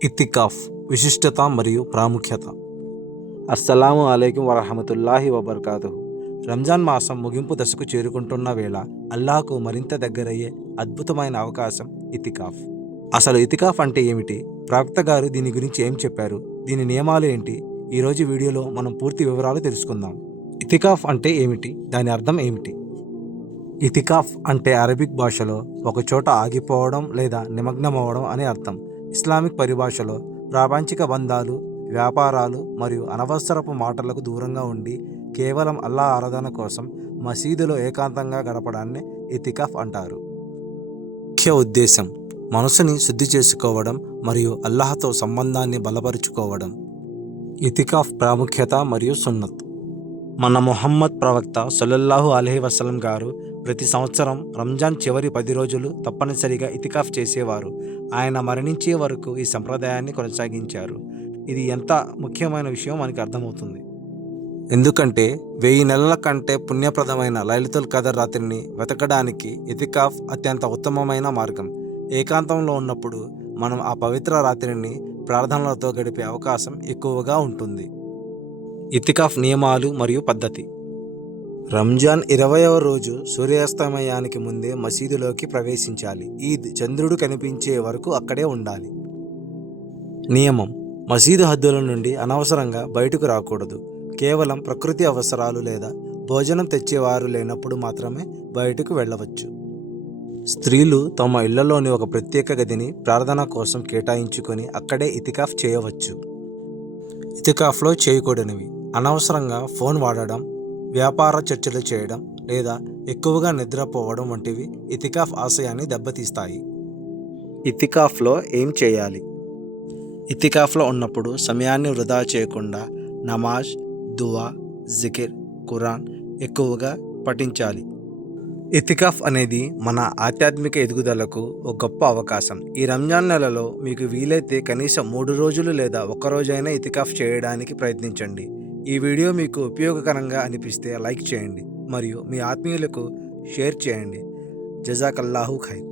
ఇతికాఫ్ విశిష్టత మరియు ప్రాముఖ్యత. అస్సలాము అలైకుం వరహమతుల్లాహి వబర్కాతుహు. రంజాన్ మాసం ముగింపు దశకు చేరుకుంటున్న వేళ అల్లాహకు మరింత దగ్గరయ్యే అద్భుతమైన అవకాశం ఇతికాఫ్. అసలు ఇతికాఫ్ అంటే ఏమిటి? ప్రవక్త గారు దీని గురించి ఏం చెప్పారు? దీని నియమాలు ఏంటి? ఈరోజు వీడియోలో మనం పూర్తి వివరాలు తెలుసుకుందాం. ఇతికాఫ్ అంటే ఏమిటి? దాని అర్థం ఏమిటి? ఇతికాఫ్ అంటే అరబిక్ భాషలో ఒకచోట ఆగిపోవడం లేదా నిమగ్నమవడం అని అర్థం. ఇస్లామిక్ పరిభాషలో ప్రాపంచిక బంధాలు, వ్యాపారాలు మరియు అనవసరపు మాటలకు దూరంగా ఉండి కేవలం అల్లా ఆరాధన కోసం మసీదులో ఏకాంతంగా గడపడాన్ని ఇతికాఫ్ అంటారు. ముఖ్య ఉద్దేశం మనసుని శుద్ధి చేసుకోవడం మరియు అల్లాహ్తో సంబంధాన్ని బలపరుచుకోవడం. ఇతికాఫ్ ప్రాముఖ్యత మరియు సున్నత్. మన ముహమ్మద్ ప్రవక్త సల్లల్లాహు అలైహి వసల్లం గారు ప్రతి సంవత్సరం రంజాన్ చివరి 10 రోజులు తప్పనిసరిగా ఇతికాఫ్ చేసేవారు. ఆయన మరణించే వరకు ఈ సంప్రదాయాన్ని కొనసాగించారు. ఇది ఎంత ముఖ్యమైన విషయం మనకి అర్థమవుతుంది. ఎందుకంటే 1000 నెలల కంటే పుణ్యప్రదమైన లైలతుల్ ఖదర్ రాత్రిని వెతకడానికి ఇతికాఫ్ అత్యంత ఉత్తమమైన మార్గం. ఏకాంతంలో ఉన్నప్పుడు మనం ఆ పవిత్ర రాత్రిని ప్రార్థనలతో గడిపే అవకాశం ఎక్కువగా ఉంటుంది. ఇతికాఫ్ నియమాలు మరియు పద్ధతి. రంజాన్ 20వ రోజు సూర్యాస్తమయానికి ముందే మసీదులోకి ప్రవేశించాలి. ఈద్ చంద్రుడు కనిపించే వరకు అక్కడే ఉండాలి. నియమం: మసీదు హద్దుల నుండి అనవసరంగా బయటకు రాకూడదు. కేవలం ప్రకృతి అవసరాలు లేదా భోజనం తెచ్చేవారు లేనప్పుడు మాత్రమే బయటకు వెళ్ళవచ్చు. స్త్రీలు తమ ఇళ్లలోని ఒక ప్రత్యేక గదిని ప్రార్థన కోసం కేటాయించుకొని అక్కడే ఇతికాఫ్ చేయవచ్చు. ఇతికాఫ్లో చేయకూడనివి: అనవసరంగా ఫోన్ వాడడం, వ్యాపార చర్చలు చేయడం లేదా ఎక్కువగా నిద్రపోవడం వంటివి ఇతికాఫ్ ఆశయాన్ని దెబ్బతీస్తాయి. ఇతికాఫ్లో ఏం చేయాలి? ఇతికాఫ్లో ఉన్నప్పుడు సమయాన్ని వృధా చేయకుండా నమాజ్, దువా, జికిర్, ఖురాన్ ఎక్కువగా పఠించాలి. ఇతికాఫ్ అనేది మన ఆధ్యాత్మిక ఎదుగుదలకు ఒక గొప్ప అవకాశం. ఈ రంజాన్ నెలలో మీకు వీలైతే కనీసం 3 రోజులు లేదా 1 రోజైనా ఇతికాఫ్ చేయడానికి ప్రయత్నించండి. ఈ వీడియో మీకు ఉపయోగకరంగా అనిపిస్తే లైక్ చేయండి మరియు మీ ఆత్మీయులకు షేర్ చేయండి. జజాకల్లాహు ఖైర్.